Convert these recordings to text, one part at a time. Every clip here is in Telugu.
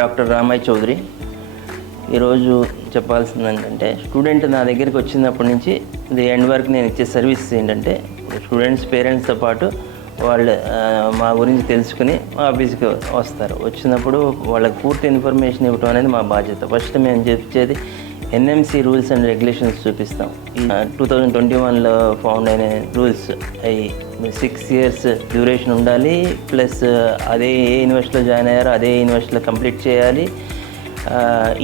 డాక్టర్ రామయ్య చౌదరి. ఈరోజు చెప్పాల్సింది ఏంటంటే, స్టూడెంట్ నా దగ్గరికి వచ్చినప్పటి నుంచి ఇది ఎండ్ వరకు నేను ఇచ్చే సర్వీస్ ఏంటంటే, స్టూడెంట్స్ పేరెంట్స్తో పాటు వాళ్ళు మా గురించి తెలుసుకుని మా ఆఫీస్కి వస్తారు. వచ్చినప్పుడు వాళ్ళకి పూర్తి ఇన్ఫర్మేషన్ ఇవ్వడం అనేది మా బాధ్యత. ఫస్ట్ మేము చెప్పేది ఎన్ఎంసి రూల్స్ అండ్ రెగ్యులేషన్స్ చూపిస్తాం. 2021లో ఫౌండ్ అయిన రూల్స్ అవి 6 years డ్యూరేషన్ ఉండాలి, ప్లస్ అదే ఏ యూనివర్సిటీలో జాయిన్ అయ్యారో అదే యూనివర్సిటీలో కంప్లీట్ చేయాలి.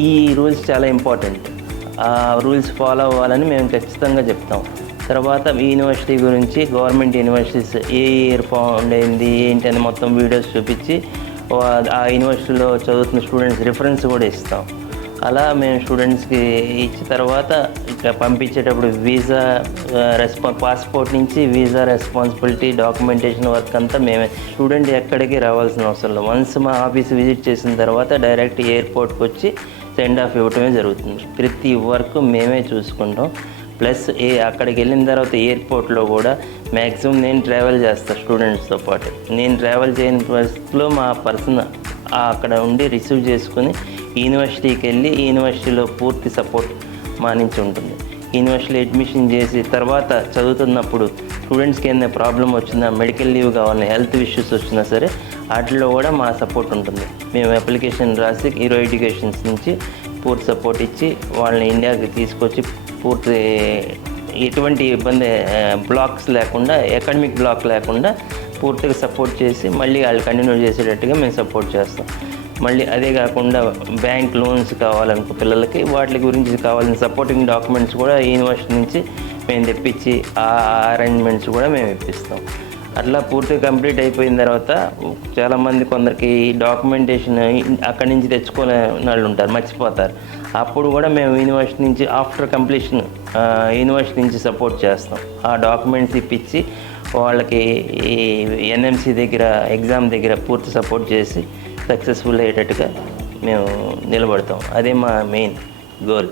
ఈ రూల్స్ చాలా ఇంపార్టెంట్. ఆ రూల్స్ ఫాలో అవ్వాలని మేము ఖచ్చితంగా చెప్తాం. తర్వాత ఈ యూనివర్సిటీ గురించి గవర్నమెంట్ యూనివర్సిటీస్ ఏ ఇయర్ ఫౌండ్ అయింది ఏంటి అని మొత్తం వీడియోస్ చూపించి ఆ యూనివర్సిటీలో చదువుతున్న స్టూడెంట్స్ రిఫరెన్స్ కూడా ఇస్తాం. అలా మేము స్టూడెంట్స్కి ఇచ్చిన తర్వాత ఇక్కడ పంపించేటప్పుడు వీసా పాస్పోర్ట్ నుంచి వీసా రెస్పాన్సిబిలిటీ డాక్యుమెంటేషన్ వర్క్ అంతా మేమే. స్టూడెంట్ ఎక్కడికి రావాల్సిన అవసరం లేదు. వన్స్ మా ఆఫీస్ విజిట్ చేసిన తర్వాత డైరెక్ట్ ఎయిర్పోర్ట్కి వచ్చి సెండ్ ఆఫ్ ఇవ్వటమే జరుగుతుంది. ప్రతి వర్క్ మేమే చూసుకుంటాం. ప్లస్ అక్కడికి వెళ్ళిన తర్వాత ఎయిర్పోర్ట్లో కూడా మ్యాక్సిమం నేను ట్రావెల్ చేస్తాను స్టూడెంట్స్తో పాటు. నేను ట్రావెల్ చేయని పరిస్థితిలో మా పర్సన్ అక్కడ ఉండి రిసీవ్ చేసుకుని యూనివర్సిటీకి వెళ్ళి యూనివర్సిటీలో పూర్తి సపోర్ట్ మా నుంచి ఉంటుంది. యూనివర్సిటీలో అడ్మిషన్ చేసి తర్వాత చదువుతున్నప్పుడు స్టూడెంట్స్కి ఏదైనా ప్రాబ్లం వచ్చినా, మెడికల్ లీవ్ కావాలన్నా, హెల్త్ ఇష్యూస్ వచ్చినా సరే వాటిలో కూడా మా సపోర్ట్ ఉంటుంది. మేము అప్లికేషన్ రాసి హీరో ఎడ్యుకేషన్స్ నుంచి పూర్తి సపోర్ట్ ఇచ్చి వాళ్ళని ఇండియాకి తీసుకొచ్చి పూర్తి ఎటువంటి ఇబ్బంది బ్లాక్స్ లేకుండా, అకాడమిక్ బ్లాక్ లేకుండా పూర్తిగా సపోర్ట్ చేసి మళ్ళీ వాళ్ళు కంటిన్యూ చేసేటట్టుగా మేము సపోర్ట్ చేస్తాం. మళ్ళీ అదే కాకుండా బ్యాంక్ లోన్స్ కావాలనుకో పిల్లలకి, వాటి గురించి కావాల్సిన సపోర్టింగ్ డాక్యుమెంట్స్ కూడా యూనివర్సిటీ నుంచి మేము తెప్పించి ఆ అరేంజ్మెంట్స్ కూడా మేము ఇప్పిస్తాం. అట్లా పూర్తిగా కంప్లీట్ అయిపోయిన తర్వాత చాలామంది కొందరికి డాక్యుమెంటేషన్ అక్కడి నుంచి తెచ్చుకునే వాళ్ళు ఉంటారు, మర్చిపోతారు. అప్పుడు కూడా మేము యూనివర్సిటీ నుంచి ఆఫ్టర్ కంప్లీషన్ యూనివర్సిటీ నుంచి సపోర్ట్ చేస్తాం. ఆ డాక్యుమెంట్స్ ఇప్పించి వాళ్ళకి ఎన్ఎంసి దగ్గర ఎగ్జామ్ దగ్గర పూర్తి సపోర్ట్ చేసి సక్సెస్ఫుల్ అయ్యేటట్టుగా మేము నిలబడతాం. అదే మా మెయిన్ గోల్.